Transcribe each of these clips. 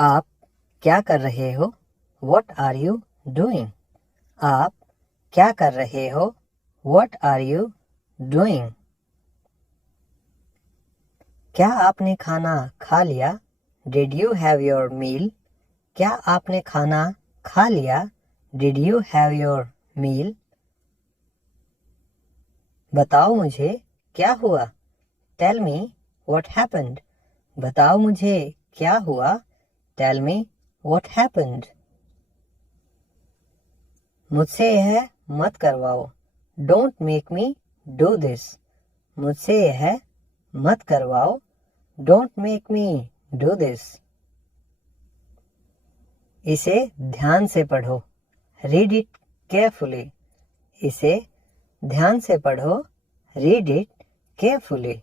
आप क्या कर रहे हो? What are you doing? आप क्या कर रहे हो? What are you doing? क्या आपने खाना खा लिया? Did you have your meal? क्या आपने खाना खा लिया? Did you have your meal? बताओ मुझे क्या हुआ? Tell me what happened. बताओ मुझे क्या हुआ? Tell me what happened. मुझसे यह मत करवाओ. Don't make me do this. मुझसे यह मत करवाओ. Don't make me do this. इसे ध्यान से पढ़ो. Read it carefully. इसे ध्यान से पढ़ो. Read it carefully.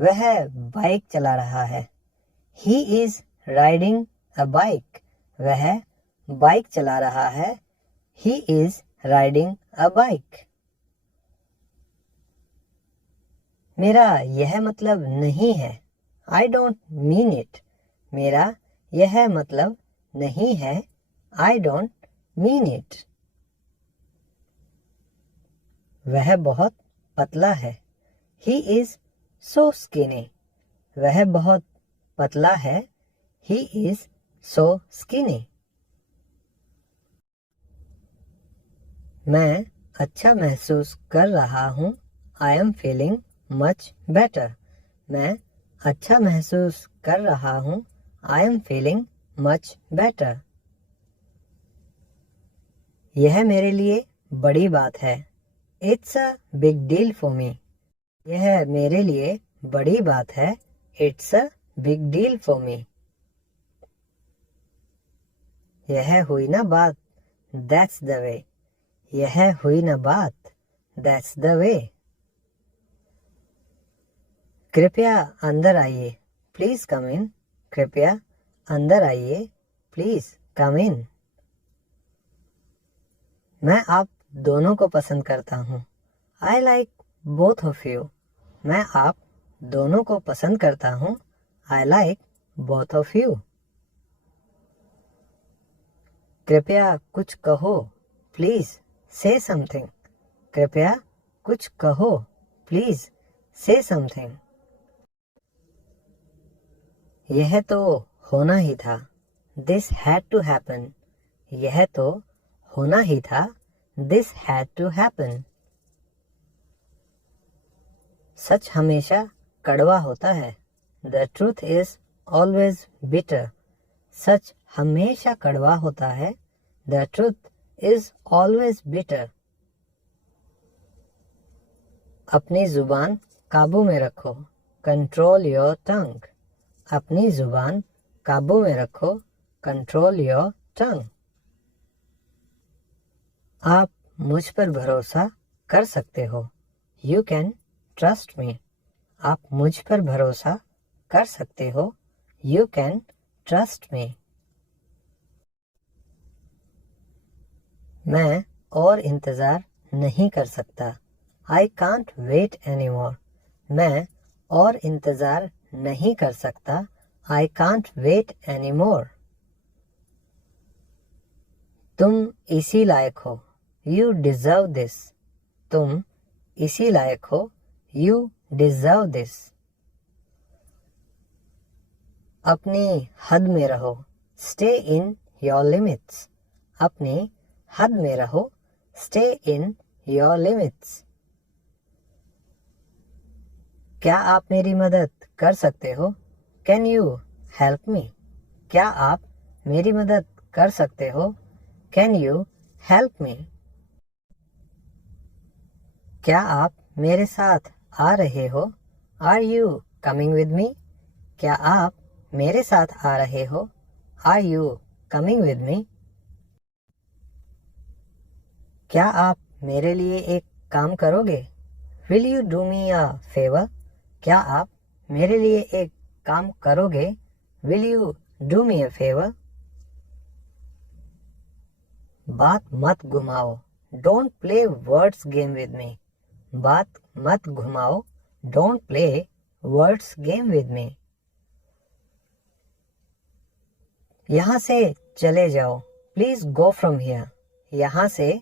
वह बाइक चला रहा है. He is riding a bike. वह बाइक चला रहा है. He is riding a bike. मेरा यह मतलब नहीं है. I don't mean it. मेरा यह मतलब नहीं है. I don't mean it. वह बहुत पतला है. He is so skinny. वह बहुत पतला है. He is so skinny. मैं अच्छा महसूस कर रहा हूँ. I am feeling much better. मैं अच्छा महसूस कर रहा हूँ. I am feeling much better. यह मेरे लिए बड़ी बात है. It's a big deal for me. यह मेरे लिए बड़ी बात है. It's a big deal for me. यह हुई ना बात. That's the way. यह हुई ना बात. That's the way. कृपया अंदर आइए. Please come in. कृपया अंदर आइए. Please come in. मैं आप दोनों को पसंद करता हूँ. I like both of you. मैं आप दोनों को पसंद करता हूँ. I like both of you. कृपया कुछ कहो. Please say something. कृपया कुछ कहो. Please say something. यह तो होना ही था. This had to happen. यह तो होना ही था. This had to happen. सच हमेशा कड़वा होता है. The truth is always bitter. सच हमेशा कड़वा होता है. The truth is always bitter. अपनी जुबान काबू में रखो. Control your tongue. अपनी जुबान काबू में रखो. Control your tongue. आप मुझ पर भरोसा कर सकते हो. You can trust me. आप मुझ पर भरोसा कर सकते हो. You can trust me. मैं और इंतज़ार नहीं कर सकता. I can't wait anymore. मैं और इंतज़ार नहीं कर सकता. I can't wait anymore. तुम इसी लायक हो. You deserve this. तुम इसी लायक हो. You deserve this. अपनी हद में रहो. Stay in your limits. अपनी हद में रहो. Stay in your limits. क्या आप मेरी मदद कर सकते हो? Can you help me? क्या आप मेरी मदद कर सकते हो? Can you help me? क्या आप मेरे साथ आ रहे हो? Are you coming with me? क्या आप मेरे साथ आ रहे हो? Are you coming with me? क्या आप मेरे लिए एक काम करोगे? Will you do me a favor? क्या आप मेरे लिए एक काम करोगे? Will you do me a favor? बात मत घुमाओ. Don't play words game with me. बात मत घुमाओ. Don't play words game with me. यहाँ से चले जाओ, प्लीज गो फ्रॉम हियर। यहाँ से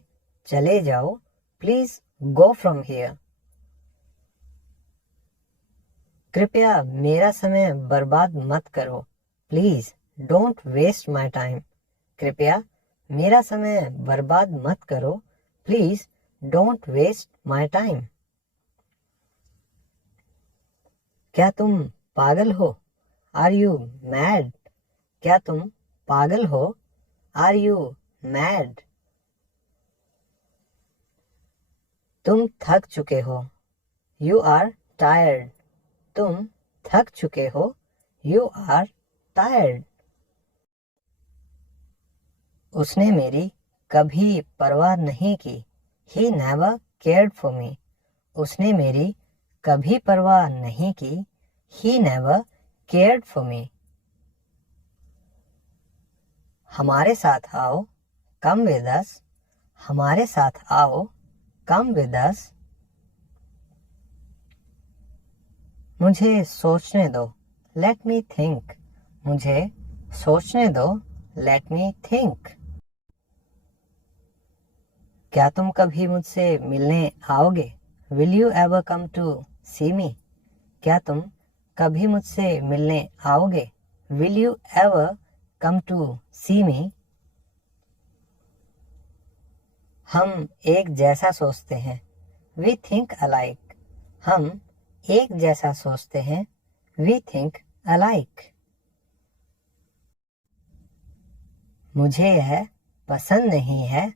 चले जाओ, प्लीज गो फ्रॉम हियर। कृपया मेरा समय बर्बाद मत करो, please don't waste my time. कृपया मेरा समय बर्बाद मत करो, please don't waste my time. क्या तुम पागल हो? Are you mad? क्या तुम पागल हो? Are you mad? तुम थक चुके हो, यू आर टायर्ड। तुम थक चुके हो, यू आर टायर्ड। उसने मेरी कभी परवाह नहीं की, he never cared for me. उसने मेरी कभी परवाह नहीं की, he never cared for me. हमारे साथ आओ, कम विद अस। हमारे साथ आओ, कम विद अस। मुझे सोचने दो, लेट मी थिंक। मुझे सोचने दो, लेट मी थिंक। क्या तुम कभी मुझसे मिलने आओगे? Will you ever come to see me? क्या तुम कभी मुझसे मिलने आओगे? Will you ever come to see me? हम एक जैसा सोचते हैं, वी थिंक अलाइक। हम एक जैसा सोचते हैं, वी थिंक अलाइक। मुझे यह पसंद नहीं है,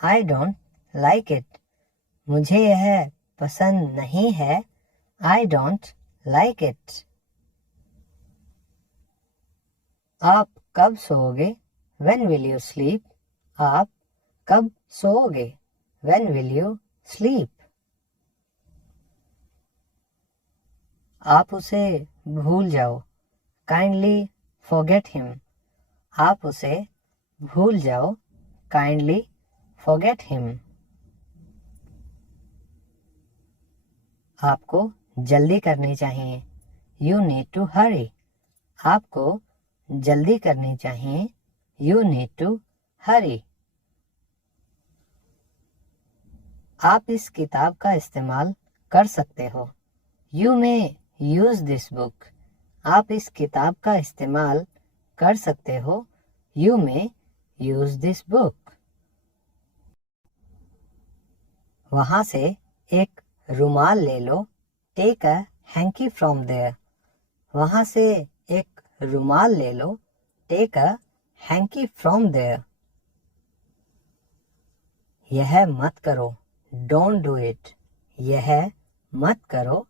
आई डोंट लाइक इट। मुझे यह पसंद नहीं है, आई डोंट लाइक इट। आप कब सोओगे? When will you sleep? आप कब सोओगे? When will you sleep? आप उसे भूल जाओ, काइंडली फॉरगेट हिम। आप उसे भूल जाओ, काइंडली फॉरगेट हिम। आपको जल्दी करनी चाहिए, यू नीड टू हरी। आपको जल्दी करनी चाहिए, यू नीड टू हरी। आप इस किताब का इस्तेमाल कर सकते हो, you may use this book. आप इस किताब का इस्तेमाल कर सकते हो, you may use this book. वहां से एक रुमाल ले लो, take a hanky from there. वहां से एक रुमाल ले लो, take a hanky from there. यह मत करो, डोंट डू इट। यह मत करो,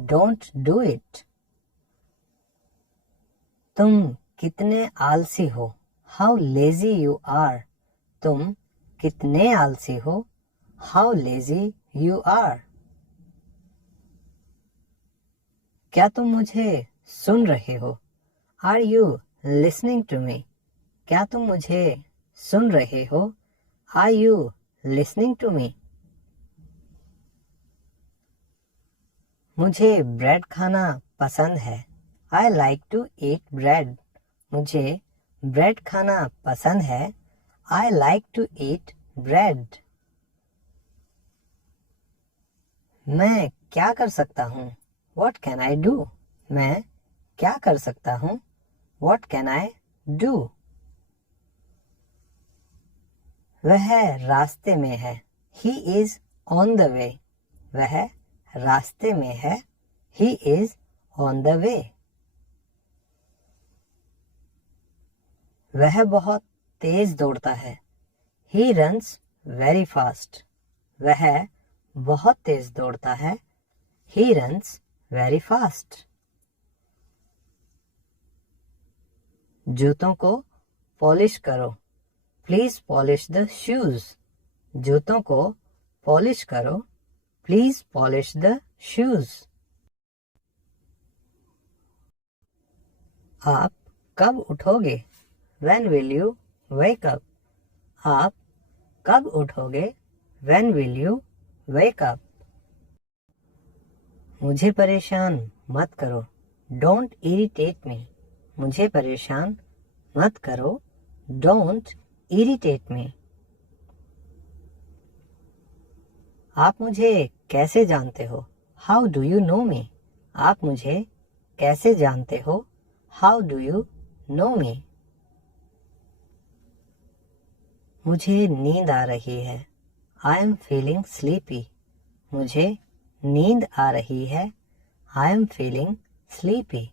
डोंट डू इट। तुम कितने आलसी हो, हाउ लेजी यू आर। तुम कितने आलसी हो, हाउ लेजी यू आर। क्या तुम मुझे सुन रहे हो? Are you listening to me? क्या तुम मुझे सुन रहे हो? Are you listening to me? मुझे ब्रेड खाना पसंद है, I like to eat bread. मुझे ब्रेड खाना पसंद है, I like to eat bread. मैं क्या कर सकता हूँ? What can I do? मैं क्या कर सकता हूँ? What can I do? वह रास्ते में है, He is on the way. वह रास्ते में है, He is on the way. वह बहुत तेज दौड़ता है, He runs very fast. वह बहुत तेज दौड़ता है, He runs very fast. जूतों को पॉलिश करो, प्लीज पॉलिश द शूज। जूतों को पॉलिश करो, प्लीज पॉलिश द शूज। आप कब उठोगे? When will you wake up? आप कब उठोगे? When will you wake up? मुझे परेशान मत करो, Don't irritate me. मुझे परेशान मत करो, don't irritate me. आप मुझे कैसे जानते हो? How do you know me? आप मुझे कैसे जानते हो? How do you know me? मुझे नींद आ रही है. I am feeling sleepy. मुझे नींद आ रही है. I am feeling sleepy.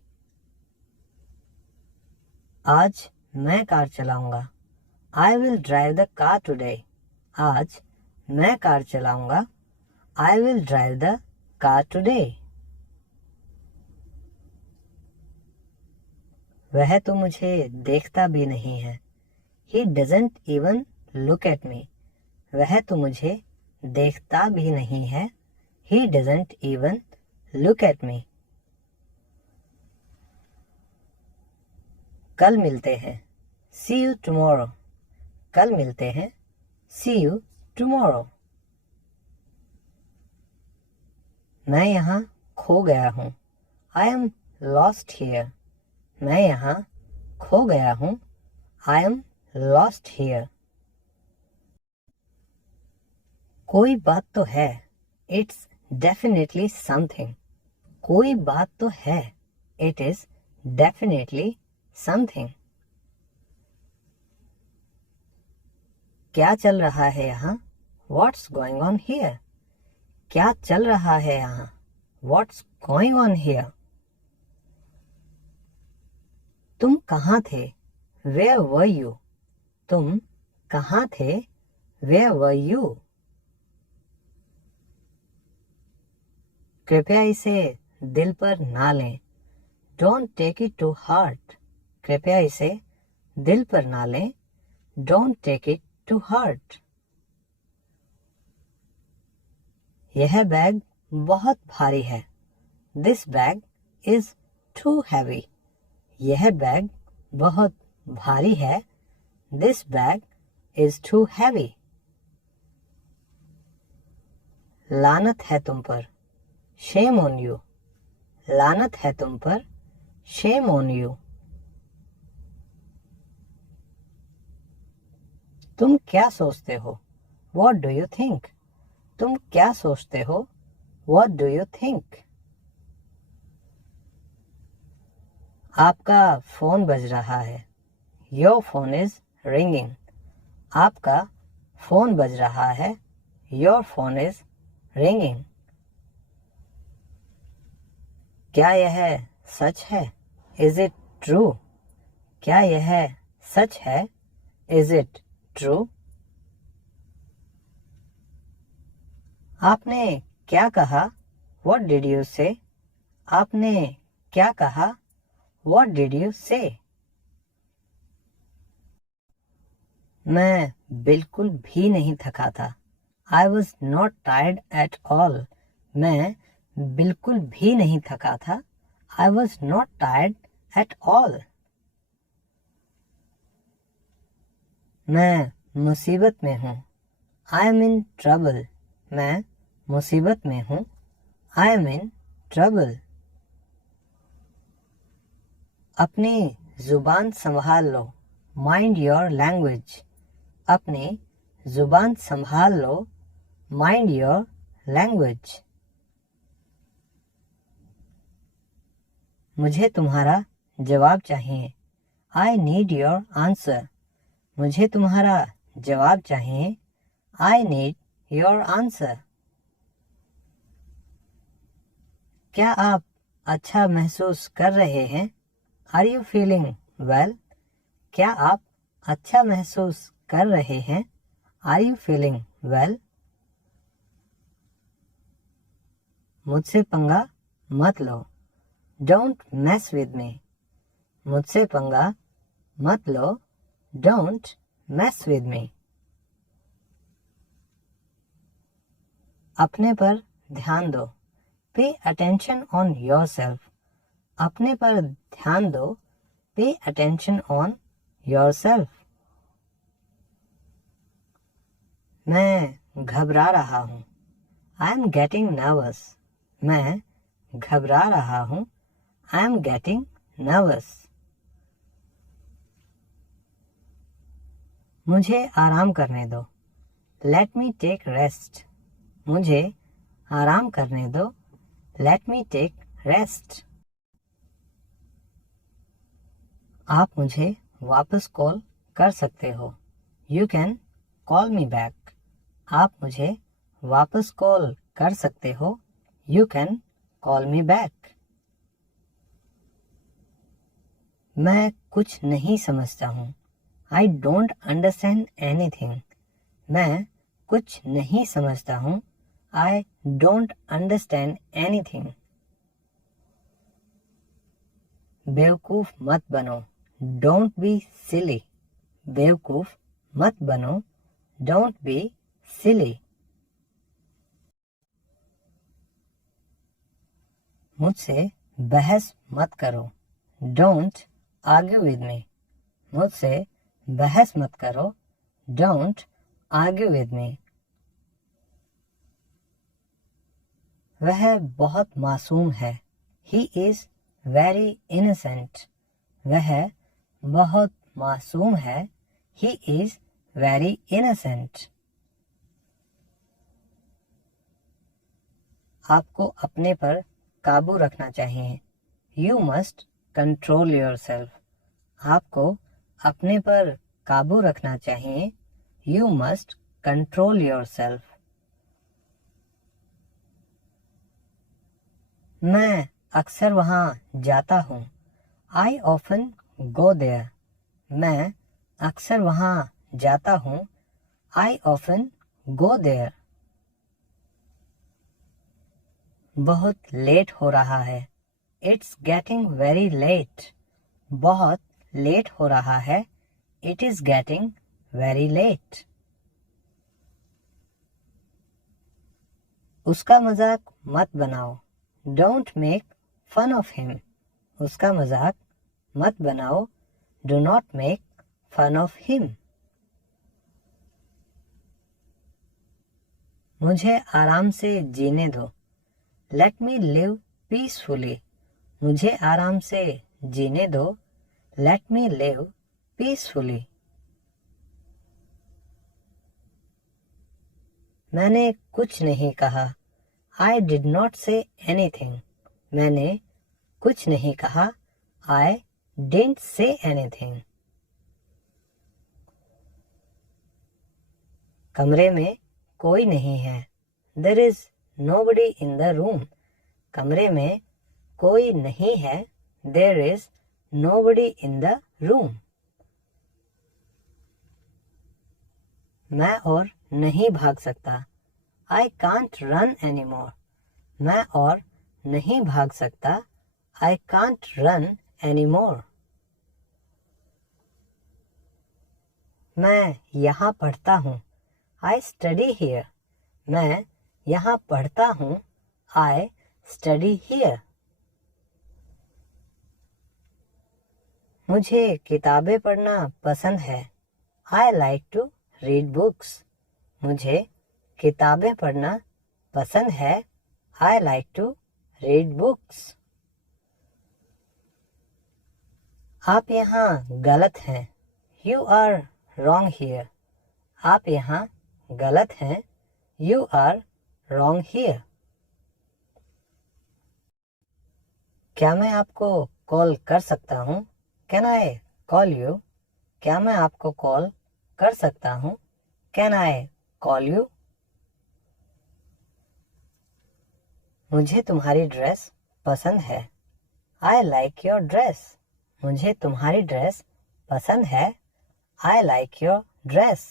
आज मैं कार चलाऊंगा. I will drive the car today. आज मैं कार चलाऊंगा. I will drive the car today. वह तो मुझे देखता भी नहीं है. He doesn't even look at me. वह तो मुझे देखता भी नहीं है. He doesn't even look at me. कल मिलते हैं. See you tomorrow. कल मिलते हैं. See you tomorrow. मैं यहाँ खो गया हूँ. I am lost here. मैं यहाँ खो गया हूँ. I am lost here. कोई बात तो है. It's definitely something. कोई बात तो है. It is definitely something. क्या चल रहा है यहाँ? What's going on here? क्या चल रहा है यहाँ? What's going on here? तुम कहाँ थे? Where were you? तुम कहाँ थे? Where were you? कृपया इसे दिल पर ना लें. Don't take it to heart. कृपया इसे दिल पर ना लें. Don't take it to heart. यह बैग बहुत भारी है. This bag is too heavy. यह बैग बहुत भारी है. This bag is too heavy. लानत है तुम पर. Shame on you. लानत है तुम पर. Shame on you. तुम क्या सोचते हो? What do you think? तुम क्या सोचते हो? What do you think? आपका फोन बज रहा है. Your phone is ringing. आपका फोन बज रहा है. Your phone is ringing. क्या यह सच है? Is it true? क्या यह सच है? Is it true? आपने क्या कहा? What did you say? आपने क्या कहा? What did you say? मैं बिल्कुल भी नहीं थका था. I was not tired at all. मैं बिल्कुल भी नहीं थका था. I was not tired at all. मैं मुसीबत में हूँ. I am in trouble. मैं मुसीबत में हूँ. I am in trouble. अपनी जुबान संभाल लो. Mind your language. अपनी जुबान संभाल लो. Mind your language. मुझे तुम्हारा जवाब चाहिए. I need your answer. मुझे तुम्हारा जवाब चाहिए. I need your answer. क्या आप अच्छा महसूस कर रहे हैं? Are you feeling well? क्या आप अच्छा महसूस कर रहे हैं? Are you feeling well? मुझसे पंगा मत लो. Don't mess with me. मुझसे पंगा मत लो. Don't mess with me. अपने पर ध्यान दो. Pay attention on yourself. अपने पर ध्यान दो. Pay attention on yourself. मैं घबरा रहा हूँ. I am getting nervous. मैं घबरा रहा हूँ. I am getting nervous. मुझे आराम करने दो। Let me take rest. मुझे आराम करने दो। Let me take rest. आप मुझे वापस कॉल कर सकते हो। You can call me back. आप मुझे वापस कॉल कर सकते हो। You can call me back. मैं कुछ नहीं समझता हूँ। I don't understand anything. मैं कुछ नहीं समझता हूँ। I don't understand anything. बेवकूफ मत बनो। Don't be silly. बेवकूफ मत बनो। Don't be silly. मुझसे बहस मत करो। Don't argue with me. मुझसे बहस मत करो। Don't argue with me. वह बहुत मासूम है। He is very innocent. वह बहुत मासूम है। He is very innocent. आपको अपने पर काबू रखना चाहिए। You must control yourself. आपको अपने पर काबू रखना चाहिए। You must control yourself. मैं अक्सर वहाँ जाता हूँ। I often go there. मैं अक्सर वहाँ जाता हूँ। I often go there. बहुत लेट हो रहा है। It's getting very late. बहुत लेट हो रहा है। It is getting very late. उसका मजाक मत बनाओ। Don't make fun of him. उसका मजाक मत बनाओ। Do not make fun of him. मुझे आराम से जीने दो। Let me live peacefully. मुझे आराम से जीने दो। Let me live peacefully. मैंने कुछ नहीं कहा। I did not say anything. मैंने कुछ नहीं कहा। I didn't say anything. कमरे में कोई नहीं है। There is nobody in the room. कमरे में कोई नहीं है। There is nobody in the room. मैं और नहीं भाग सकता। I can't run anymore. मैं और नहीं भाग सकता। I can't run anymore. मैं यहाँ पढ़ता हूँ। I study here. मैं यहाँ पढ़ता हूँ। I study here. मुझे किताबें पढ़ना पसंद है। I like to read books. मुझे किताबें पढ़ना पसंद है। I like to read books. आप यहाँ गलत हैं। You are wrong here. आप यहाँ गलत हैं। You are wrong here. क्या मैं आपको कॉल कर सकता हूँ? Can I call you? क्या मैं आपको कॉल कर सकता हूँ? Can I call you? मुझे तुम्हारी ड्रेस पसंद है। I like your dress. मुझे तुम्हारी ड्रेस पसंद है। I like your dress.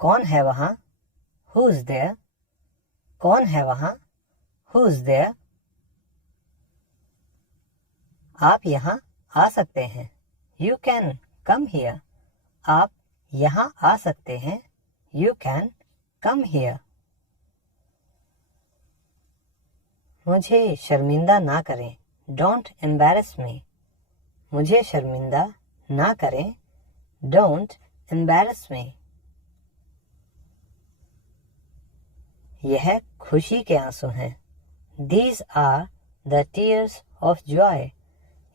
कौन है वहाँ? Who's there? कौन है वहाँ? Who's there? आप यहाँ आ सकते हैं। You can come here. आप यहाँ आ सकते हैं। You can come here. मुझे शर्मिंदा ना करें। Don't embarrass me. मुझे शर्मिंदा ना करें। Don't embarrass me. यह खुशी के आंसू हैं। These are the tears of joy.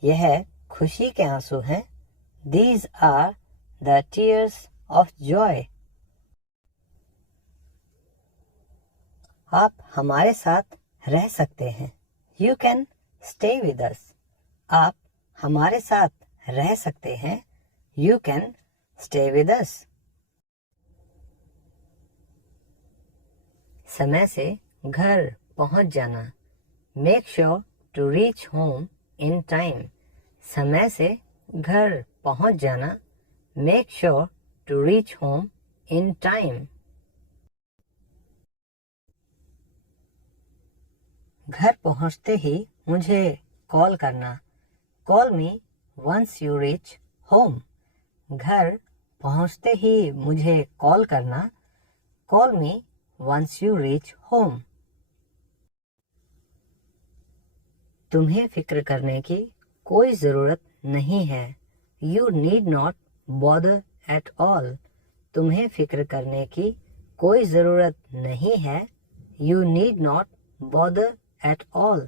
यह खुशी के आंसू हैं। These are the tears of joy. आप हमारे साथ रह सकते हैं. You can stay with us. आप हमारे साथ रह सकते हैं. You can stay with us. समय से घर पहुंच जाना. Make sure to reach home in time. समय से घर पहुंच जाना. Make sure to reach home in time. घर पहुंचते ही मुझे कॉल करना. Call me once you reach home. घर पहुंचते ही मुझे कॉल करना. Call me once you reach home. तुम्हें फिक्र करने की कोई ज़रूरत नहीं है. You need not bother at all. तुम्हें फिक्र करने की कोई ज़रूरत नहीं है. You need not bother at all.